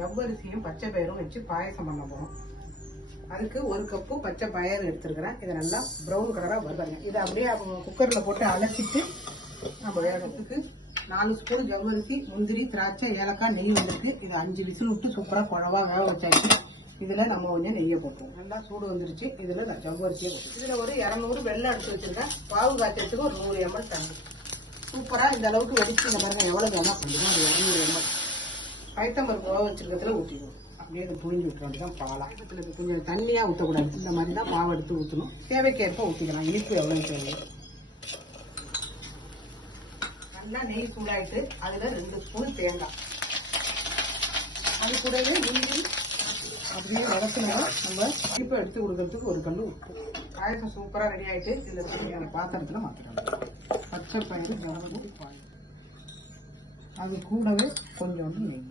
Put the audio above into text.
ஜவ்வரிசியும் பச்சை பயிரும் வச்சு பாயசம் பண்ண போறோம். அதுக்கு 1 கப்பு பச்சை பயிர் எடுத்துருக்கிறேன். இதை நல்லா ப்ரௌன் கலராக வருவாங்க. இதை அப்படியே குக்கரில் போட்டு அலசிட்டு நம்ம வேகத்துக்கு 4 ஸ்பூன் ஜவ்வரிசி, முந்திரி, திராட்சை, ஏலக்காய், நெய் வந்துருக்கு. இதை 5 விசில் விட்டு சூப்பராக குழவா வேக வச்சாச்சு. இதில் நம்ம கொஞ்சம் நெய்யை போட்டுருவோம். நல்லா சூடு வந்துருச்சு. இதில் நான் ஜவ்வரிசியை போட்டு இதில் ஒரு 200 வெள்ளம் எடுத்து வச்சுருக்கேன். பாவு காய்ச்சறதுக்கு ஒரு 100 ml தண்ணி. சூப்பராக இந்த அளவுக்கு வடிச்சு இந்த பாருங்க எவ்வளோ வேணா பண்ணுவோம். அது 200 ml பயத்தம்பருப்பு வேக வச்சிருக்கிறதுல ஊற்றிடுவோம். அப்படியே அதை புழிஞ்சு விட்டுற வேண்டியதான் பாலாம். இதில் கொஞ்சம் தண்ணியாக ஊற்றக்கூடாது. இந்த மாதிரி தான் மாவு எடுத்து ஊற்றணும். தேவைக்கேற்ப ஊற்றிக்கலாம். இனிப்பு எவ்வளோ தேவை. நல்லா நெய் சூடாயிட்டு அதில் 2 ஸ்பூன் தேங்காய், அது கூடவே இஞ்சி அப்படியே வதக்கணும். நம்ம இப்போ எடுத்து கொடுக்கறதுக்கு 1 கல் உப்பு. பாயசம் சூப்பராக ரெடி ஆகிட்டு இதில் பாத்திரத்தில் மாற்றிடணும். பச்சை பயிறு, அது கூடவே கொஞ்சோண்டு நெய்.